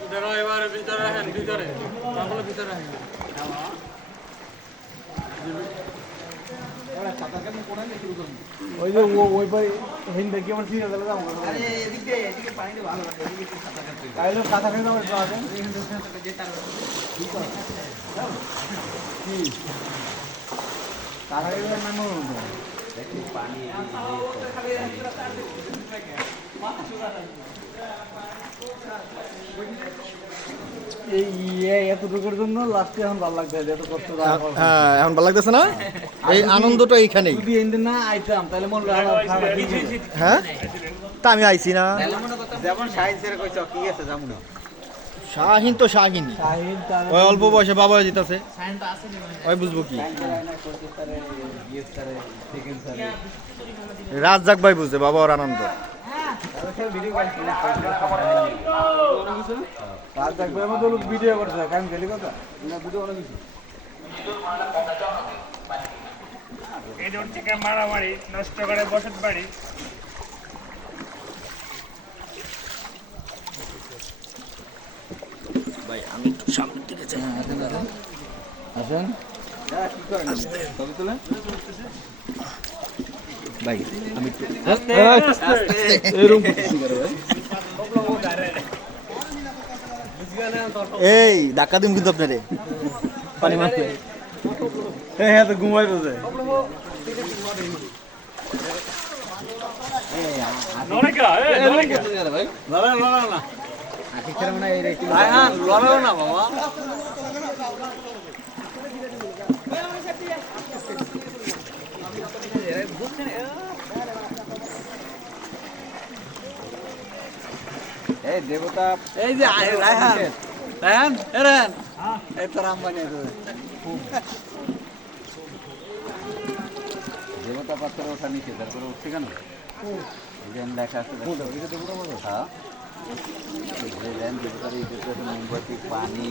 ভিতরে এবার ভিতরে রাখেন ভিতরে। তারপরে ভিতরে রাখেন। ওই যে ও ওই পারে হিন্দে কি আমার সিরিয়াল দিলে যাব আরে এদিকে এদিকে পানিটা ভালো লাগে এদিকে একটু সাঁতার কাটতে। হবে। তাইলে একটু আগে টাকা দিলে নাম দেখি পানি এই ইয়ে এতটুকুর জন্য লাস্টে এখন ভালো লাগছে এত কষ্ট হ্যাঁ এখন ভালো লাগতেছে না? এই আনন্দটা এইখানেই। যদি এদিন না আইতাম তাহলে মনে হ্যাঁ তা আমি আইছি না। যেমন সাইজ ছেড়ে কইছ কি আছে জামু না শাহিন। তো শাহিন ওই অল্প বয়সে বাবা জিতাছে ওই বুঝব কি? রাজ্জাক ভাই বুঝছে বাবা ওর আনন্দ। ভিডিও করছে কাম গেলি কথা? না ভিডিও অনেক কিছু এই থেকে মারামারি নষ্ট করে বসত বাড়ি। আসেন। ছবি তোলেন ভাই আমি এরকম করতেছি করে ভাই এই ধাক্কা দিম কিন্তু আপনারে পানি মারতে হ্যাঁ হ্যাঁ তো ঘুমাই তো ভাই না রেটি হ্যাঁ লড়াও না বাবা এই দেবতা এই যে আয়- রায়হান। রায়হান এ রায়হান। এই তোর আম্বানি আছে দেবতা পাত্র ওঠা নিচে তারপরে উঠছে কেন? লেখা আছে। হ্যাঁ। দেবতা মোমবাতি পানি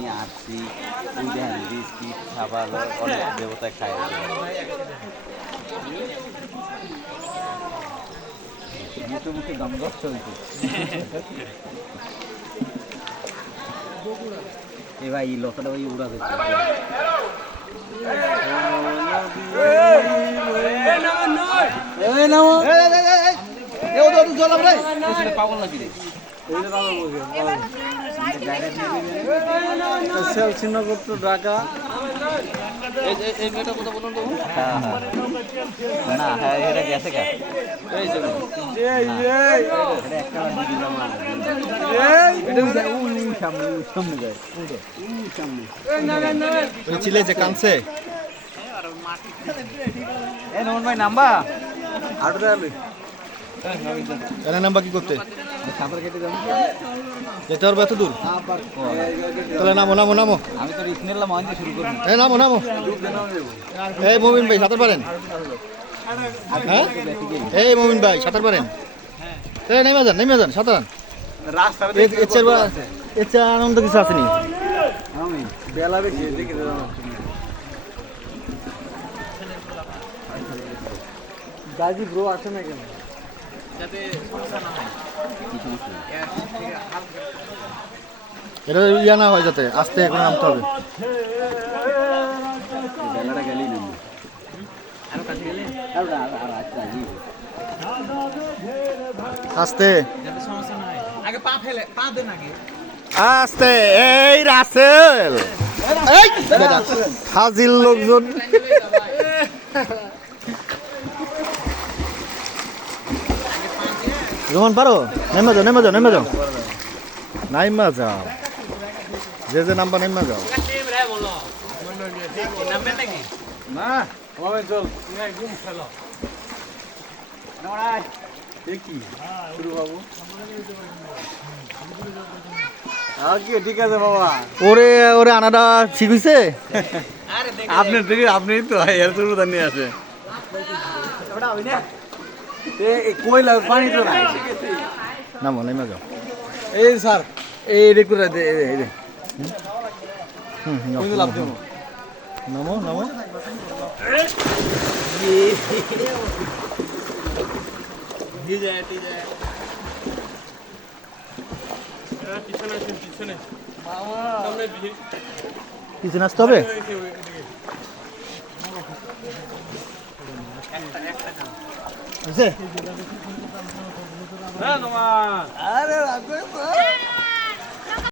বিস্কিট খাবার অনেক দেবতায় খায়। মুখে গমগস চলছে এ ভাই লতাটা ওই উড়া দিচ্ছে এই নাও পাগল নাকি রে সেল ছিন্ন করতো ঢাকা হ্যাঁ হ্যাঁ না হ্যাঁ এটা গেছে কা এই যে। এই এই। এই। এটা উই উই সামনে উই সামনে যায়। উই সামনে। ওই চিলেছে কানছে এ নমন ভাই নাম্বা আট দেয়ালে এর নাম্বার কি করতে? সাঁতার কেটে যাব। যেতে পারবে এত দূর? তাহলে নামো নামো নামো। আমি তো রিস্ক নিলাম মহেন্দ্র শুরু করব। এই নামো নামো। এই মমিন ভাই সাঁতার পারেন? হ্যাঁ? এই মমিন ভাই সাঁতার পারেন? এই নেমে যান নেমে যান সাঁতার রাস্তা এর- আনন্দ কিছু আসেনি বেলা বেশি দেখে দিলাম গাজী ব্রো আসে না কেন? এটা ইয়া না হয় যাতে আস্তে এখন নামতে হবে বেলাটা গেলেই নাম আরও কাছে গেলে আর আর আর আচ্ছা জি আস্তে আগে পা ফেলে পা দেন আগে আস্তে এই রাসেল এই ফাজিল লোকজন রোমান পারো? নেমে যাও নেমে যাও নেমে যাও। নাইমা যাও। যে যে নাম্বার নেমে যাও। না চল। দেখি শুরু বাবু ঠিক আছে বাবা। ওরে ওরে আনাটা ঠিক হইছে? আরে আপনি দেখি আপনি তো এর শুরু নিয়ে আসে। কইলা পানি তো নাই। নামো নেমে যাও এই স্যার এই রে করে দে এই রে, হুম নামো নামো পিছনে আসতে হবে? আরে রাখবে